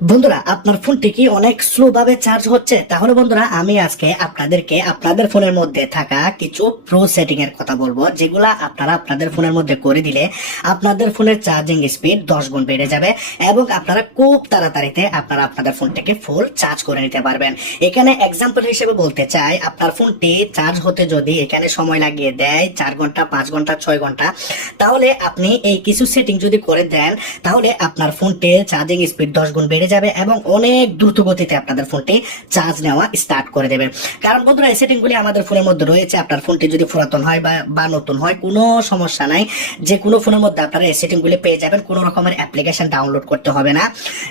বন্ধুরা, আপনার ফোনটি কি অনেক স্লো ভাবে চার্জ হচ্ছে? তাহলে বন্ধুরা, আমি আজকে আপনাদেরকে আপনাদের ফোনের মধ্যে থাকা কিছু প্রো সেটিং এর কথা বলবো, যেগুলা আপনারা আপনাদের ফোনের মধ্যে করে দিলে আপনাদের ফোনের চার্জিং স্পিড 10 গুণ বেড়ে যাবে এবং আপনারা খুব তাড়াতাড়িতে আপনাদের ফোনটিকে ফুল চার্জ করে নিতে পারবেন। এখানে এক্সাম্পল হিসেবে বলতে চাই, আপনার ফোনটি চার্জ হতে যদি এখানে সময় লাগিয়ে দেয় 4 ঘন্টা, 5 ঘন্টা, 6 ঘন্টা, তাহলে আপনি এই কিছু সেটিং যদি করে দেন, তাহলে আপনার ফোনটির চার্জিং স্পিড 10 গুণ বেড়ে যাবে এবং অনেক দ্রুত গতিতে আপনাদের ফোনটি চার্জ নেওয়া স্টার্ট করে দেবে। কারণ বন্ধুরা, এই সেটিংগুলি আমাদের ফোনের মধ্যে রয়েছে। আপনার ফোনটি যদি পুরাতন হয় বা নতুন হয়, কোনো সমস্যা নাই, যে কোনো ফোনের মধ্যে আপনারা এই সেটিংগুলি পেয়ে যাবেন। কোনো রকমের অ্যাপ্লিকেশন ডাউনলোড করতে হবে না।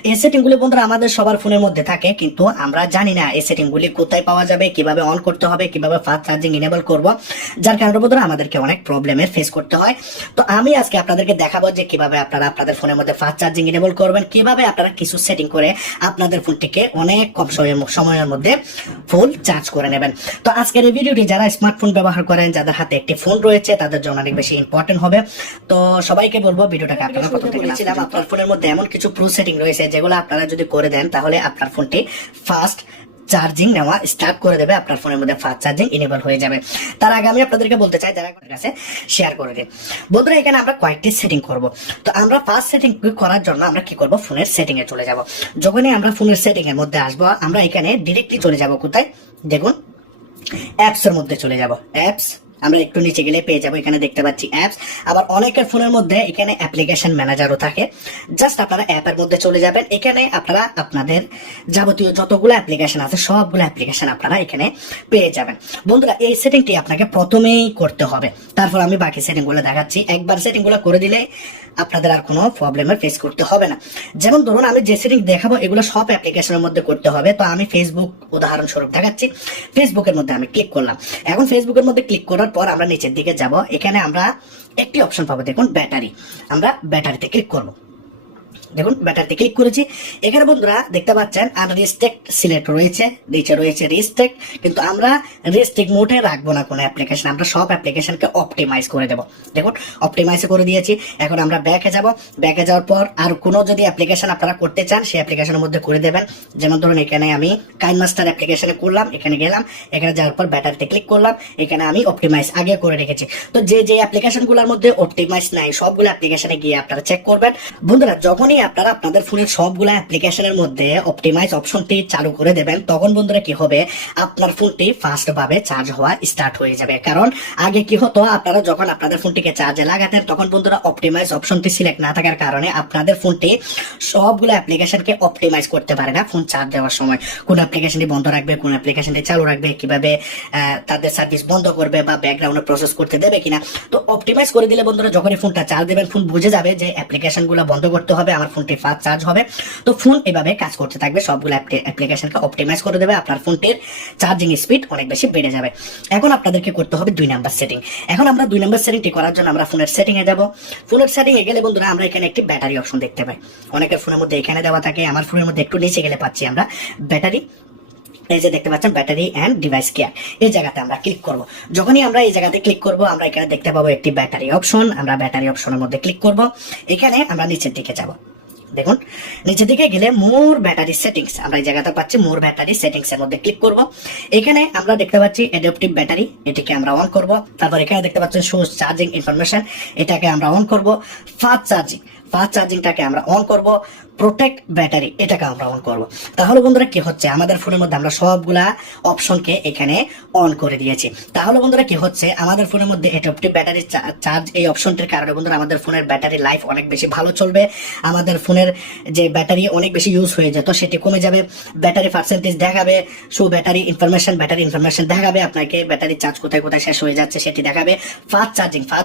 এই সেটিংগুলি বন্ধুরা আমাদের সবার ফোনের মধ্যে থাকে, কিন্তু আমরা জানি না এই সেটিংগুলি কোথায় পাওয়া যাবে, কিভাবে অন করতে হবে, কিভাবে ফাস্ট চার্জিং এনেবল করব, যার কারণে বন্ধুরা আমাদেরকে অনেক প্রবলেমের ফেস করতে হয়। তো আমি আজকে আপনাদেরকে দেখাবো যে কিভাবে আপনারা আপনাদের ফোনের মধ্যে ফাস্ট চার্জিং এনেবল করবেন, কিভাবে আপনারা কিছু সেটিং করে আপনাদের ফোনটিকে অনেক কম সময়ের মধ্যে ফুল চার্জ করে নেবেন। তো আজকের এই ভিডিওটি যারা স্মার্টফোন ব্যবহার করেন, যাদের হাতে একটি ফোন রয়েছে, তাদের জন্য অনেক বেশি ইম্পর্টেন্ট হবে। তো সবাইকে বলবো, ভিডিওটাকে আপনারা প্রথম থেকে বলেছিলাম, আপনার ফোনের মধ্যে এমন কিছু প্রো সেটিং রয়েছে যেগুলো আপনারা যদি করে দেন, তাহলে আপনার ফোনটি ফাস্ট চার্জিং নেওয়া স্টার্ট করে দেবে, আপনার ফোনের মধ্যে ফাস্ট চার্জিং এনেবল হয়ে যাবে। তার আগে আমি আপনাদেরকে বলতে চাই, যারা আপনাদের কাছে শেয়ার করে দিন। বন্ধুরা, এখানে আমরা কয়েকটি সেটিং করব। তো আমরা ফার্স্ট সেটিং করার জন্য আমরা কি করব, ফোনের সেটিং এ চলে যাব। যখনই আমরা ফোনের সেটিং এর মধ্যে আসবো, আমরা এখানে ডিরেক্টলি চলে যাব কোথায়, দেখুন অ্যাপস এর মধ্যে চলে যাব। অ্যাপস আমরা একটু নিচে গেলে পেয়ে যাবো, এখানে দেখতে পাচ্ছি অ্যাপস। আবার অনেকের ফোনের মধ্যে এখানে অ্যাপ্লিকেশন ম্যানেজারও থাকে। জাস্ট আপনারা অ্যাপের মধ্যে চলে যাবেন। এখানে আপনারা আপনাদের যাবতীয় যতগুলো অ্যাপ্লিকেশন আছে, সবগুলো অ্যাপ্লিকেশন আপনারা এখানে পেয়ে যাবেন। বন্ধুরা, এই সেটিংটি আপনাকে প্রথমেই করতে হবে, তারপর আমি বাকি সেটিংগুলো দেখাচ্ছি। একবার সেটিংগুলো করে দিলে আপনাদের আর কোনো প্রবলেমের ফেস করতে হবে না। যেমন ধরুন, আমি যে সেটিং দেখাবো এগুলো সব অ্যাপ্লিকেশনের মধ্যে করতে হবে। তো আমি ফেসবুক উদাহরণস্বরূপ দেখাচ্ছি। ফেসবুকের মধ্যে আমি ক্লিক করলাম। এখন ফেসবুকের মধ্যে ক্লিক করার পর আমরা নিচের দিকে যাব। এখানে আমরা একটি অপশন পাবো, দেখুন ব্যাটারি। আমরা ব্যাটারিতে ক্লিক করব। দেখুন ব্যাটারিতে ক্লিক করেছি। এখানে বন্ধুরা দেখতে পাচ্ছেন আনরিস্ট্রিক্ট সিলেক্ট রয়েছে, নিচে রয়েছে রিস্ট্রিক্ট, কিন্তু আমরা রিস্ট্রিক্ট মোডে রাখবো না কোনো অ্যাপ্লিকেশন, আমরা সব অ্যাপ্লিকেশনকে অপটিমাইজ করে দেবো। দেখুন অপটিমাইজ করে দিয়েছি। এখন আমরা ব্যাকে যাব। ব্যাকে যাওয়ার পর আর কোনো যদি অ্যাপ্লিকেশন আপনারা করতে চান, সেই অ্যাপ্লিকেশনের মধ্যে করে দেবেন। যেমন ধরুন, এখানে আমি কাইনমাস্টার অ্যাপ্লিকেশনে করলাম, এখানে গেলাম, এখানে যাওয়ার পর ব্যাটারিতে ক্লিক করলাম। এখানে আমি অপটিমাইজ আগে করে রেখেছি। তো যে অ্যাপ্লিকেশনগুলোর মধ্যে অপটিমাইজ নাই, সবগুলো অ্যাপ্লিকেশনে গিয়ে আপনারা চেক করবেন। বন্ধুরা, যখনই আপনারা আপনাদের ফোনের সবগুলো অ্যাপ্লিকেশনের মধ্যে অপটিমাইজ অপশনটি চালু করে দেবেন, তখন বন্ধুরা কি হবে, আপনার ফোনটি ফাস্ট ভাবে চার্জ হওয়া স্টার্ট হয়ে যাবে। কারণ আগে কি হতো, আপনারা যখন আপনাদের ফোনটিকে চার্জে লাগাতেন, তখন বন্ধুরা অপটিমাইজ অপশনটি সিলেক্ট না থাকার কারণে আপনাদের ফোনটি সবগুলো অ্যাপ্লিকেশনকে অপটিমাইজ করতে পারে না। ফোন চার্জ দেওয়ার সময় কোন অ্যাপ্লিকেশনটি বন্ধ রাখবে, কোন অ্যাপ্লিকেশনটি চালু রাখবে, কিভাবে তাদের সার্ভিস বন্ধ করবে বা ব্যাকগ্রাউন্ডে প্রসেস করতে দেবে কিনা। তো অপটিমাইজ করে দিলে বন্ধুরা, যখনই ফোনটা চার্জ দেবেন, ফোন বুঝে যাবে যে অ্যাপ্লিকেশনগুলো বন্ধ করতে হবে, আমার ফোনটি ফাস্ট চার্জ হবে। তো ফোন এভাবে কাজ করতে থাকবে, সবগুলো অ্যাপ্লিকেশনকে অপটিমাইজ করে দেবে, আপনার ফোনটির চার্জিং স্পিড অনেক বেশি বেড়ে যাবে। এখন আপনাদেরকে করতে হবে 2 নাম্বার সেটিং। এখন আমরা 2 নাম্বার সেটিংটি করার জন্য আমরা ফোনের সেটিং এ যাব। ফোনের সেটিং এ গেলে বন্ধুরা, আমরা এখানে একটি ব্যাটারি অপশন দেখতে পাই। অনেকের ফোনের মধ্যে এখানে দেওয়া থাকে, আমার ফোনের মধ্যে একটু নিচে গেলে পাচ্ছি আমরা ব্যাটারি। এই যে দেখতে পাচ্ছেন ব্যাটারি এন্ড ডিভাইস কেয়ার, এই জায়গাতে আমরা ক্লিক করব। যখনই আমরা এই জায়গাতে ক্লিক করব, আমরা এখানে দেখতে পাবো একটি ব্যাটারি অপশন। আমরা ব্যাটারি অপশনের মধ্যে ক্লিক করব। এখানে আমরা নিচের দিকে যাব। দেখুন নিচের দিকে গেলে মোর ব্যাটারি সেটিংস, আমরা এই জায়গাতে পাচ্ছি মোর ব্যাটারি সেটিংস এর মধ্যে ক্লিক করব। এখানে আমরা দেখতে পাচ্ছি অ্যাডাপটিভ ব্যাটারি, এটিকে আমরা অন করব। তারপর এখানে দেখতে পাচ্ছেন শো চার্জিং ইনফরমেশন, এটাকে আমরা অন করব। ফাস্ট চার্জিংটাকে আমরা অন করব। প্রোটেক্ট ব্যাটারি, এটাকে আমরা অন করব। তাহলে বন্ধুরা কি হচ্ছে, আমাদের ফোনের মধ্যে আমরা সবগুলা অপশনকে এখানে অন করে দিয়েছি। তাহলে বন্ধুরা কি হচ্ছে, আমাদের ফোনের মধ্যে অ্যাডাপটিভ ব্যাটারি চার্জ এই অপশনটির কারণে বন্ধুরা আমাদের ফোনের ব্যাটারি লাইফ অনেক বেশি ভালো চলবে। আমাদের ফোনের যে ব্যাটারি অনেক বেশি ইউজ হয়ে যেত, সেটি কমে যাবে। ব্যাটারি পার্সেন্টেজ দেখাবে, শো ব্যাটারি ইনফরমেশন দেখাবে আপনাকে, ব্যাটারি চার্জ কোথায় কোথায় শেষ হয়ে যাচ্ছে সেটি দেখাবে। ফাস্ট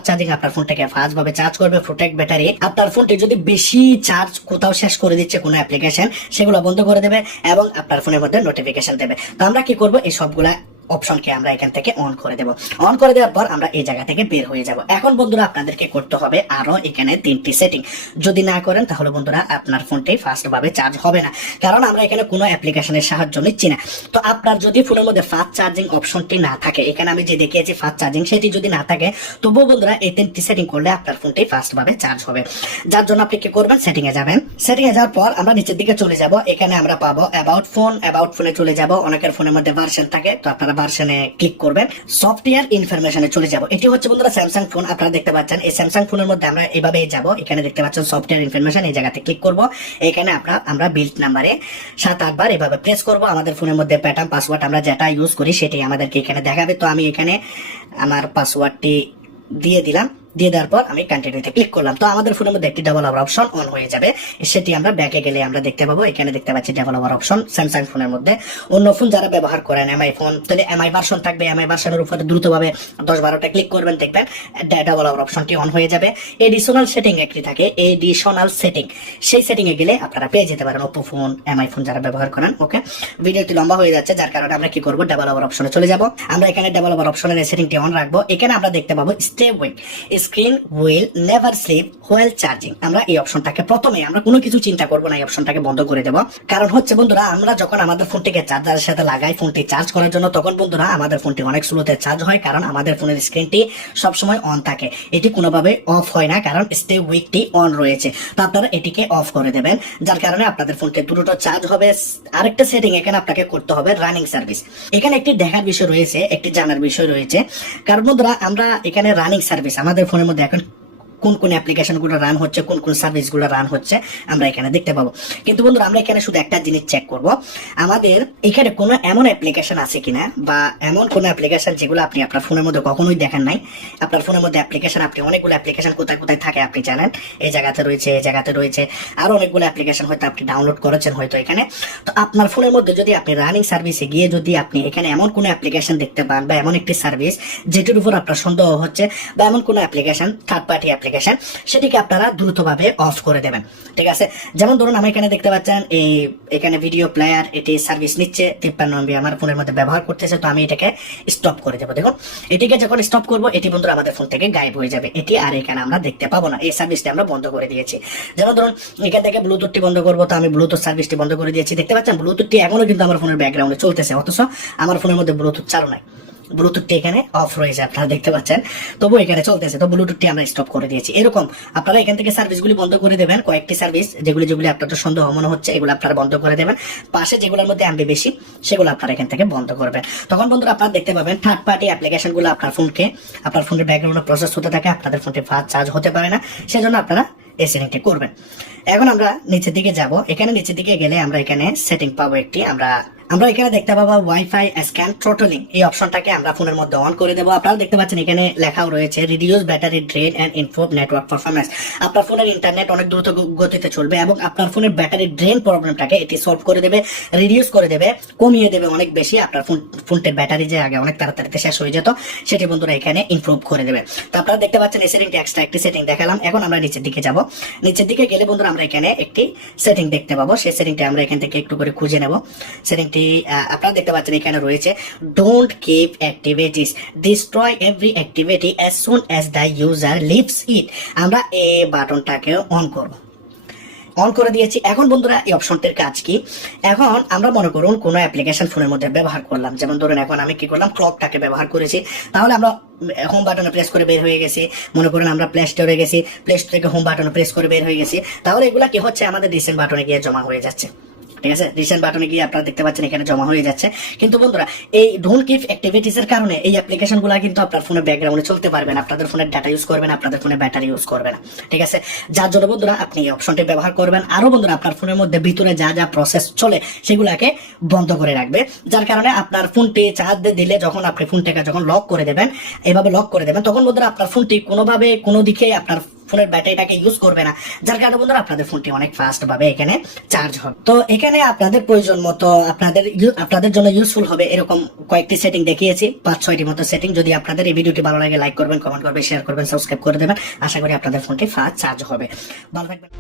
চার্জিং আপনার ফোনটাকে ফাস্ট ভাবে চার্জ করবে। প্রোটেক্ট ব্যাটারি, আপনার ফোনটি যদি বেশি চার্জ কোথাও শেষ করে দিচ্ছে কোনো অ্যাপ্লিকেশন, সেগুলো বন্ধ করে দেবে এবং আপনার ফোনের মধ্যে নোটিফিকেশন দেবে। তো আমরা কি করব, এই সবগুলা অপশনকে আমরা এখান থেকে অন করে দেব। অন করে দেওয়ার পর আমরা এই জায়গা থেকে বের হয়ে যাব। এখন বন্ধুরা আপনাদেরকে করতে হবে আরো এখানে 3টি সেটিং। যদি না করেন তাহলে বন্ধুরা আপনার ফোনটি ফাস্ট ভাবে চার্জ হবে না, কারণ আমরা এখানে কোনো অ্যাপ্লিকেশনের সাহায্য নিচ্ছি না। তো আপনার যদি ফোনের মধ্যে ফাস্ট চার্জিং অপশনটি না থাকে, এখানে আমি যে দেখিয়েছি ফাস্ট চার্জিং, সেটি যদি না থাকে তবুও বন্ধুরা এই 3টি সেটিং করলে আপনার ফোনটি ফাস্ট ভাবে চার্জ হবে। যার জন্য আপনি কি করবেন, সেটিং এ যাবেন। সেটিং এ যাওয়ার পর আমরা নিচের দিকে চলে যাব। এখানে আমরা পাবো অ্যাবাউট ফোন। অ্যাবাউট ফোনে চলে যাব। অনেকের ফোনের মধ্যে ভার্সন থাকে, তো আপনারা ভার্সনে ক্লিক করবেন। সফটওয়্যার ইনফরমেশনে চলে যাব। এটি হচ্ছে বন্ধুরা স্যামসাং ফোন, আপনারা দেখতে পাচ্ছেন। এই স্যামসাং ফোনের মধ্যে আমরা এভাবে যাব। এখানে দেখতে পাচ্ছেন সফটওয়্যার ইনফরমেশন, এই জায়গাতে ক্লিক করব। এখানে আমরা বিল্ড নাম্বারে 7-8 বার এভাবে প্রেস করব। আমাদের ফোনের মধ্যে প্যাটার্ন পাসওয়ার্ড আমরা যেটা ইউজ করি সেটি আমাদেরকে এখানে দেখাবে। তো আমি এখানে আমার পাসওয়ার্ডটি দিয়ে দিলাম। দিয়ে দেওয়ার পর আমি কন্টিনিউতে ক্লিক করলাম। তো আমাদের ফোনের মধ্যে একটি ডেভেলপার অপশন অন হয়ে যাবে। সেটি আমরা ব্যাকে গেলে আমরা দেখতে পাবো। এখানে দেখতে পাচ্ছি ডেভেলপার অপশন স্যামসাং ফোনের মধ্যে। অন্য ফোন যারা ব্যবহার করেন এমআই ফোন, তাহলে এমআই ভার্সন থাকবে। এমআই ভার্সনের উপরে দ্রুতভাবে 10-12টা ক্লিক করবেন, দেখবেন ডেভেলপার অপশনটি অন হয়ে যাবে। এডিশনাল সেটিং একটি থাকে, এডিশনাল সেটিং, সেই সেটিং এ গেলে আপনারা পেয়ে যেতে পারেন। ওপো ফোন, এমআই ফোন যারা ব্যবহার করেন। ওকে, ভিডিওটি লম্বা হয়ে যাচ্ছে, যার কারণে আমরা কি করব, ডেভেলপার অপশনে চলে যাব। আমরা এখানে ডেভেলপার অপশনের সেটিংটি অন রাখবো। এখানে আমরা দেখতে পাবো stay awake screen will never sleep while charging. আমরা এই অপশনটাকে প্রথমে আমরা কোনো কিছু চিন্তা করব না, এই অপশনটাকে বন্ধ করে দেব। কারণ হচ্ছে বন্ধুরা, আমরা যখন আমাদের ফোনটিকে চার্জারের সাথে লাগাই ফোনটি চার্জ করার জন্য, তখন বন্ধুরা আমাদের ফোনটি অনেক স্লোতে চার্জ হয়, কারণ আমাদের ফোনের স্ক্রিনটি সবসময় অন থাকে। এটি কোনোভাবে অফ হয় না, কারণ স্টে উইকটি অন রয়েছে। তো আপনারা এটিকে অফ করে দেবেন, যার কারণে আপনাদের ফোনটি দ্রুত চার্জ হবে। আরেকটা সেটিং এখানে আপনাকে করতে হবে রানিং সার্ভিস। এখানে একটি দেখার বিষয় রয়েছে, একটি জানার বিষয় রয়েছে। কারণ বন্ধুরা, আমরা এখানে রানিং সার্ভিস আমাদের ফোনের মধ্যে এখন কোন কোন অ্যাপ্লিকেশন গুলো রান হচ্ছে, কোন কোন সার্ভিস গুলো রান হচ্ছে আমরা এখানে দেখতে পাবো। কিন্তু বন্ধুরা, আমরা এখানে শুধু একটা জিনিস চেক করব, আমাদের এখানে কোনো এমন অ্যাপ্লিকেশন আছে কিনা, বা এমন কোন অ্যাপ্লিকেশন যেগুলো আপনি আপনার ফোনের মধ্যে কখনোই দেখেন নাই। আপনার ফোনের মধ্যে অ্যাপ্লিকেশন, আপনি অনেকগুলো অ্যাপ্লিকেশন কোথায় কোথায় থাকে আপনি জানেন, এই জায়গাতে রয়েছে, এই জায়গাতে রয়েছে, আরো অনেকগুলো অ্যাপ্লিকেশন হয়তো আপনি ডাউনলোড করেছেন হয়তো এখানে। তো আপনার ফোনের মধ্যে যদি আপনি রানিং সার্ভিসে গিয়ে যদি আপনি এখানে এমন কোনো অ্যাপ্লিকেশন দেখতে পান, বা এমন একটি সার্ভিস যেটির উপর আপনার সন্দেহ হচ্ছে, বা এমন কোনো অ্যাপ্লিকেশন, থার্ড পার্টি অ্যাপ্লিকেশন, সেটিকে আপনারা দ্রুতভাবে অফ করে দেবেন। ঠিক আছে, যেমন ধরুন আমি এখানে দেখতে পাচ্ছেন এখানে ভিডিও প্লেয়ার, এটি সার্ভিস নিচ্ছে 53 MB আমার ফোনের মধ্যে ব্যবহার করতেছে। তো আমি এটাকে স্টপ করে দেবো। দেখুন, এটিকে যখন স্টপ করবো, এটি বন্ধুরা আমাদের ফোন থেকে গায়েব হয়ে যাবে। এটি আর এখানে আমরা দেখতে পাবো না, এই সার্ভিসটি আমরা বন্ধ করে দিয়েছি। যেমন ধরুন এখান থেকে ব্লুটুথটি বন্ধ করবো, তো আমি ব্লুটুথ সার্ভিসটি বন্ধ করে দিয়েছি। দেখতে পাচ্ছেন ব্লুটুথটি এখনো কিন্তু আমার ফোনের ব্যাকগ্রাউন্ডে চলতেছে, অথচ আমার ফোনের মধ্যে ব্লুটুথ চালু নাই, ব্লুটুথটি এখানে অফ রয়েছে, আপনারা দেখতে পাচ্ছেন, তবু এখানে চলতেছে। তো ব্লুটুথটি আমরা স্টপ করে দিয়েছি। এরকম আপনারা এখান থেকে সার্ভিসগুলি বন্ধ করে দেবেন। কয়েকটি সার্ভিস যেগুলি আপনাদের সন্দেহ মনে হচ্ছে, এগুলো আপনারা বন্ধ করে দেবেন। পাশে যেগুলোর মধ্যে এমবি বেশি, সেগুলো আপনারা এখান থেকে বন্ধ করবেন। তখন বন্ধুরা আপনারা দেখতে পাবেন থার্ড পার্টি অ্যাপ্লিকেশন গুলো আপনার ফোনের ব্যাকগ্রাউন্ডে প্রসেস হতে থাকে, আপনাদের ফোনটি ফাস্ট চার্জ হতে পারে না, সেজন্য আপনারা এই সেটিংটি করবেন। এখন আমরা নিচের দিকে যাব। এখানে নিচের দিকে গেলে আমরা এখানে সেটিং পাবো একটি, আমরা এখানে দেখতে পাবো ওয়াইফাই স্ক্যান থ্রটলিং, এই অপশনটাকে আমরা ফোনের মধ্যে অন করে দেবো। আপনারা দেখতে পাচ্ছেন এখানে লেখাও রয়েছে reduce battery drain and improve network performance. আপনার ফোনের ইন্টারনেট অনেক দ্রুত গতিতে চলবে এবং আপনার ফোনের ব্যাটারি ড্রেন প্রবলেমটাকে এটি সলভ করে দেবে, রিডিউস করে দেবে, কমিয়ে দেবে অনেক বেশি। আপনার ফোনটির ব্যাটারি যে আগে অনেক তাড়াতাড়িতে শেষ হয়ে যেত, সেটি বন্ধুরা এখানে ইমপ্রুভ করে দেবে। তো আপনারা দেখতে পাচ্ছেন এই সেটিংটি এক্সট্রা একটি সেটিং দেখালাম। এখন আমরা নিচের দিকে যাব। নিচের দিকে গেলে বন্ধুরা আমরা এখানে একটি সেটিং দেখতে পাবো। সেই সেটিংটি আমরা এখান থেকে একটু করে খুঁজে নেব। সেটিংটি আপনারা দেখতে পাচ্ছেন এখানে রয়েছে don't keep activities, destroy every activity as soon as the user leaves it. আমরা এই বাটনটাকে অন করব, অন করে দিয়েছি। এখন বন্ধুরা এই অপশনটির কাজ কি, এখন আমরা মনে করুন কোনো অ্যাপ্লিকেশন ফোনের মধ্যে ব্যবহার করলাম, যেমন ধরুন এখন আমি কি করলাম, ক্লকটাকে ব্যবহার করেছি, তাহলে আমরা হোম বাটনে প্রেস করে বের হয়ে গেছি। মনে করেন আমরা প্লে স্টোরে গেছি, প্লে স্টোর থেকে হোম বাটনে প্রেস করে বের হয়ে গেছি, তাহলে এগুলা কি হচ্ছে, আমাদের রিসেন্ট বাটনে গিয়ে জমা হয়ে যাচ্ছে। ঠিক আছে, রিসেন্ট বাটনে গিয়ে আপনারা দেখতে পাচ্ছেন এখানে জমা হয়ে যাচ্ছে। কিন্তু বন্ধুরা এই ডোন্ট কিপ অ্যাক্টিভিটিস এর কারণে এই অ্যাপ্লিকেশনগুলো কিন্তু আপনার ফোনের ব্যাকগ্রাউন্ডে চলতে পারবে না, আপনাদের ফোনের ডাটা ইউজ করবে না, আপনাদের ফোনে ব্যাটারি ইউজ করবে না। ঠিক আছে, যার জন্য বন্ধুরা আপনি এই অপশনটি ব্যবহার করবেন। আরো বন্ধুরা আপনার ফোনের মধ্যে ভিতরে যা যা প্রসেস চলে সেগুলাকে বন্ধ করে রাখবে, যার কারণে আপনার ফোনটি চার্জ দিলে যখন আপনি ফোনটাকে যখন লক করে দেবেন, এভাবে লক করে দেবেন, তখন বন্ধুরা আপনার ফোনটি কোনোভাবে কোনো দিকে আপনার ফোনের ব্যাটারিটাকে ইউজ করবে না, যার কারণে বন্ধুরা আপনাদের ফোনটি অনেক ফাস্ট ভাবে এখানে চার্জ হবে। তো এখানে আপনাদের প্রয়োজন মতো আপনাদের জন্য ইউজফুল হবে এরকম কয়েকটি সেটিং দেখিয়েছি, 5-6টি মতো সেটিং। যদি আপনাদের এই ভিডিওটি ভালো লাগে লাইক করবেন, কমেন্ট করবেন, শেয়ার করবেন, সাবস্ক্রাইব করে দেবেন। আশা করি আপনাদের ফোনটি ফাস্ট চার্জ হবে। ভালো থাকবেন।